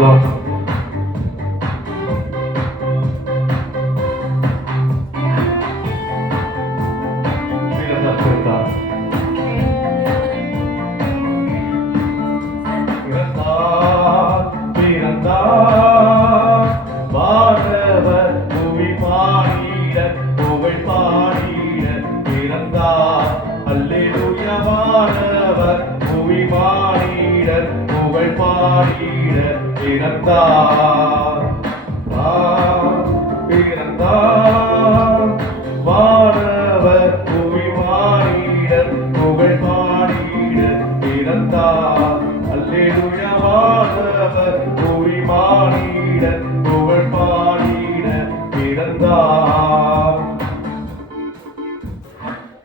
சொல்லுவோம். வானவர் புவி பாடிட புகழ் பாடிட பிறந்தார். அல்லேலூயா. வானவர் புவி பாடிட புகழ் பாடிட பிறந்தார். பிறந்தார். வானவர் புவி பாடிட புகழ் பாடிட பிறந்தார். அல்லேலூயா. வானவர் புவி பாடிட புகழ் பாடிட பிறந்தார்.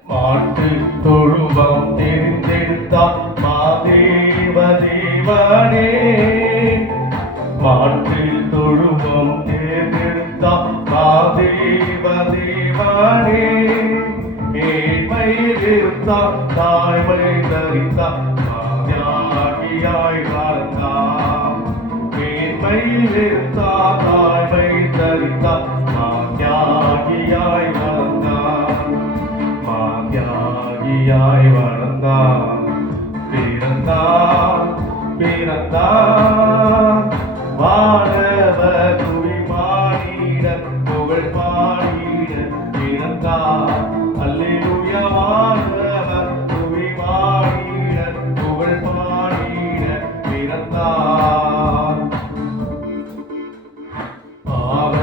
மாட்டு தொழுவம் தெரிந்தெடுத்தார் மாதேவ தேவனே. மாட்டு தொழுவம் தேர்ந்தெடுத்தார் மாதேவ தேவனே. மேன்மையில் இருந்தார் தாய்மலை தரித்தார் தியாகியாய் வாழ்ந்தார். மேன்மையில் இருந்தார் தாய்மை தரித்தார் தியாகியாய் வாழ்ந்தார். தியாகியாய் வாழ்ந்தார். பிறந்தார். பிறந்தார். வானவர் புவி பாடிட புகழ் பாடிட பிறந்தார். அல்லேலூயா. வானவர் புவி பாடிட புகழ் பாடிட பிறந்தார். பாவ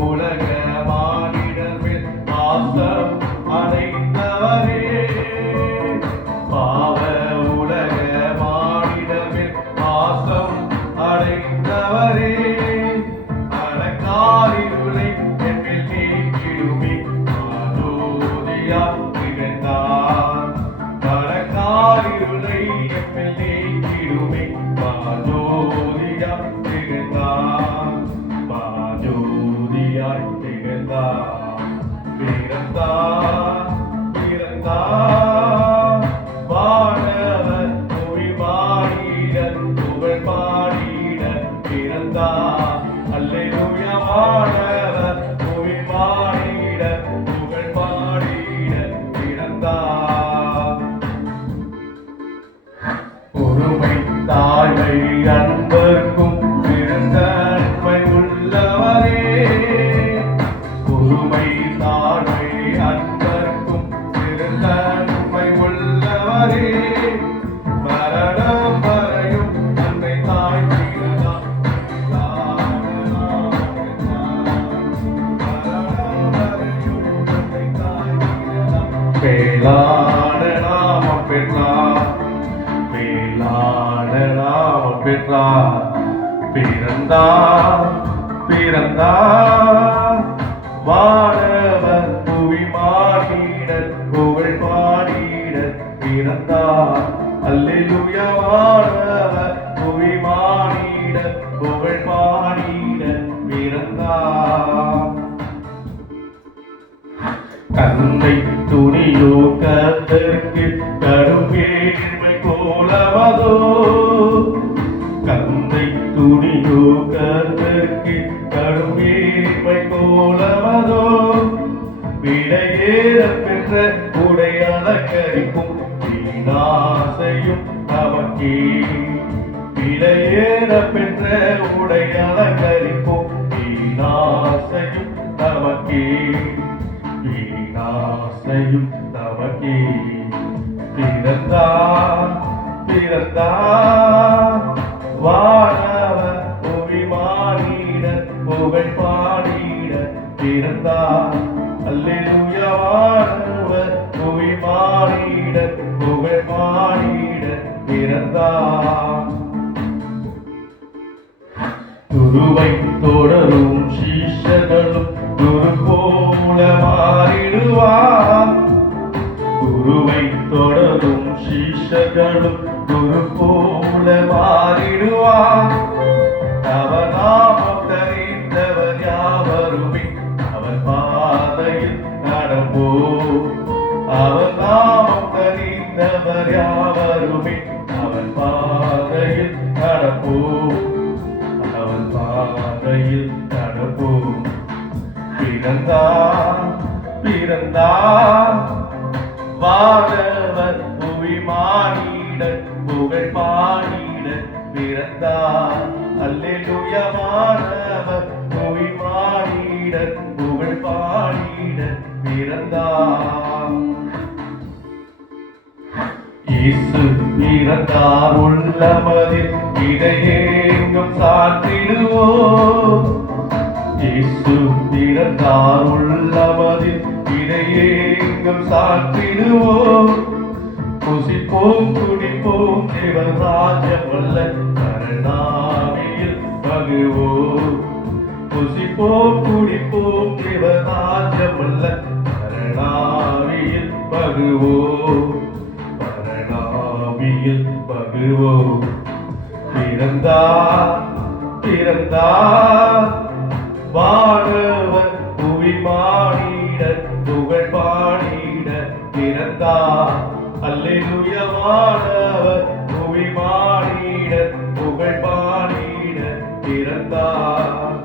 உலக மானிடர் மேல் பாசம் அடைந்தவரே. பாவ உலக மானிடர் மேல் பாசம் அடைந்தவரே. அறக்காரிருளை என்மேல் நீக்கிடுமே ஜோதியாய் திகழ்ந்தார். அறக்காரிருளை என்மேல் நீக்கிடுமே ஜோதியாய் திகழ்ந்தார். ஜோதியாய் திகழ்ந்தார். பிறந்தார். பிறந்தார். வானவர் புவி பாடிட புகழ் பாடிட பிறந்தார். அல்லேலூயா. வானவர் புவி பாடிட புகழ் பாடிட பிறந்தார். பொறுமை தாழ்மை அன்பர்க்கும் பிறந்தன்மை உள்ளவரே. பொறுமை தாழ்மை அன்பர்க்கும் பிறந்தன்மை உள்ளவரே. மரணம் வரையும் அன்னை தாய் தீரலாம். மேலான நாமம் பெற்றார். மேலான நாமம் பெற்றார். பிறந்தார். பிறந்தார். வானவர் புவி பாடிட புகழ் பாடிட பிறந்தார். அல்லேலூயா. வானவர் புவி பாடிட புகழ் பாடிட பிறந்தார். கந்தை துணியோ கர்த்தருக்கு கடும் ஏழ்மை போலவதோ. கந்தை துணியோ கர்த்தருக்கு கடும் ஏழ்மை போலவதோ. விடையேற பெற்ற உடை அலங்கரிக்கும் வீணாசையும் நமக்கே. விடையேற பெற்ற உடை அலங்கரிக்கும் வீணாசையும் நமக்கே. வீணாசையும் நமக்கே. பிறந்தார். பிறந்தார். வானவர் புவி பாடிட புகழ் பாடிட பிறந்தார். அல்லேலூயா. வானவர் புவி பாடிட புகழ் பாடிட பிறந்தார். குருவை தொடரும் சீஷர்களும் குரு போல மாறிடுவார். குருவை தொடரும் சீஷர்களும் குரு போல மாறிடுவார். அவர் நாமம் தெரிந்தவர் யாவருமே அவர் பாதையில் நடப்போம். அவர் நாமம் தெரிந்தவர் யாவருமே அவர் பாதையில் நடப்போம். பிறந்தார் வானவர் புவி மானிடர் புகழ் பாடிட பிறந்தார் அல்லேலூயா வானவர் புவி மானிடர் புகழ் பாடிட பிறந்தார் இயேசு பிறந்தார் உள்ளமதில் இதையேங்கும் சாற்றிடுவோம் இயேசு பிறந்தார் உள்ளமதில் இதையேங்கும் சாற்றிடுவோம் புசிப்போம் குடிப்போம் தேவராஜ்யம் வல்ல கருணாவியில் பகுவோம் புசிப்போம் குடிப்போம் தேவராஜ்யம் வல்ல கருணாவியில் பகுவோம் கருணாவியில் பகுவோம் பிறந்தார் பிறந்தார் வானவர் புவி மானிடர் புகழ் பாடிட பிறந்தார் அல்லேலூயா வானவர் புவி மானிடர் புகழ் பாடிட பிறந்தார்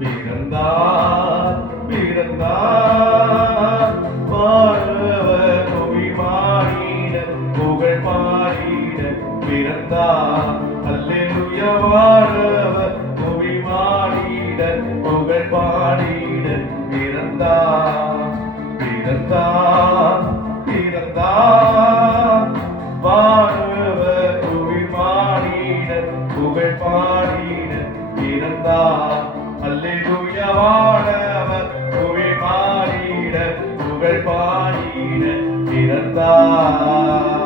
பிறந்தார் பிறந்தார் வானவர் புவி மானிடர் புகழ் பாடிட பிறந்தார் அல்லேலூயா வானவர் புவி மானிடர் புகழ் பாடிட பிறந்தார் பிறந்தார் பிறந்தார் வானவர் புவி மானிடர் புகழ் பாடிட பிறந்தார் அல்லேலூயா வானவர் புவி மானிடர் புகழ் பாடிட பிறந்தார்